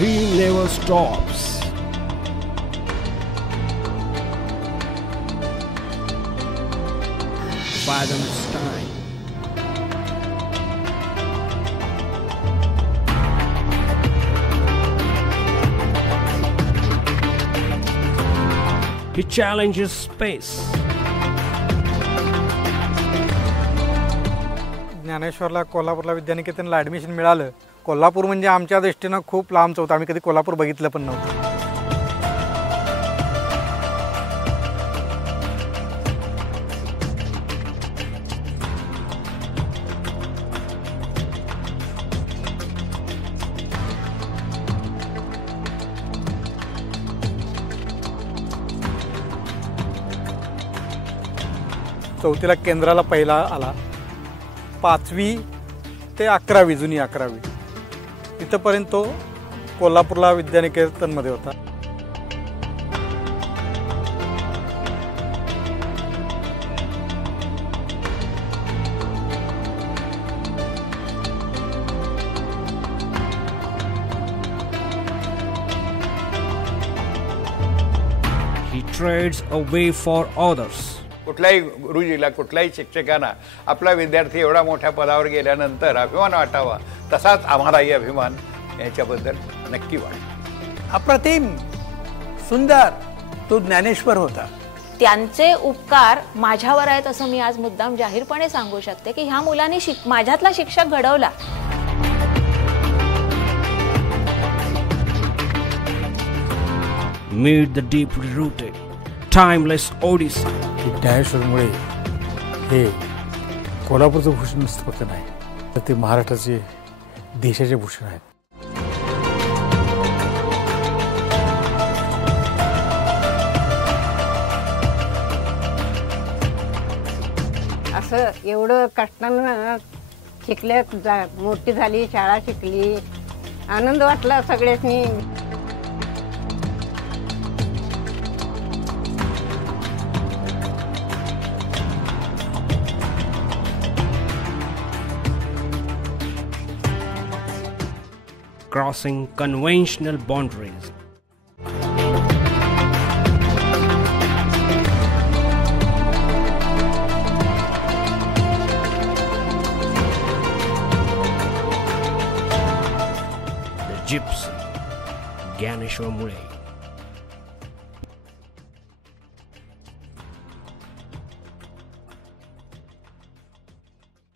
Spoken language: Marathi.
He never stops. Fathoms time. He challenges space. ज्ञानेश्वरला कोल्हापूरला विद्यानिकेतनला ॲडमिशन मिळालं. कोल्हापूर म्हणजे आमच्या दृष्टीनं खूप लांबचं होतं. आम्ही कधी कोल्हापूर बघितलं पण नव्हतं. चौथीला केंद्राला पहिला आला. 5वी ते 11वी जुनी 11वी इथंपर्यंत तो कोल्हापूरला विद्यानिकेतनमध्ये होता. He trades away for others. कुठल्याही गुरुजीला कुठल्याही शिक्षकांना आपला विद्यार्थी एवढा मोठ्या पदावर गेल्यानंतर अभिमान वाटावा, तसाच आम्हालाही अभिमान याच्याबद्दल नक्की वाटतो. अप्रतिम सुंदर तो ज्ञानेश्वर होता. त्यांचे उपकार माझ्यावर आहेत असं मी आज मुद्दाम जाहीरपणे सांगू शकते की ह्या मुलांनी माझ्यातला शिक्षक घडवला. Meet the deeply rooted, timeless Odyssey. ज्ञानेश्वरमुळे हे कोल्हापूरचं भूषण फक्त नाही, तर ते महाराष्ट्राचे देशाचे भूषण आहेत. असं एवढं कष्टानं शिकल्या मोठी झाली, शाळा शिकली, आनंद वाटला सगळ्यांनी. Crossing conventional boundaries. The Gypsy, Gyaneshwar Mule.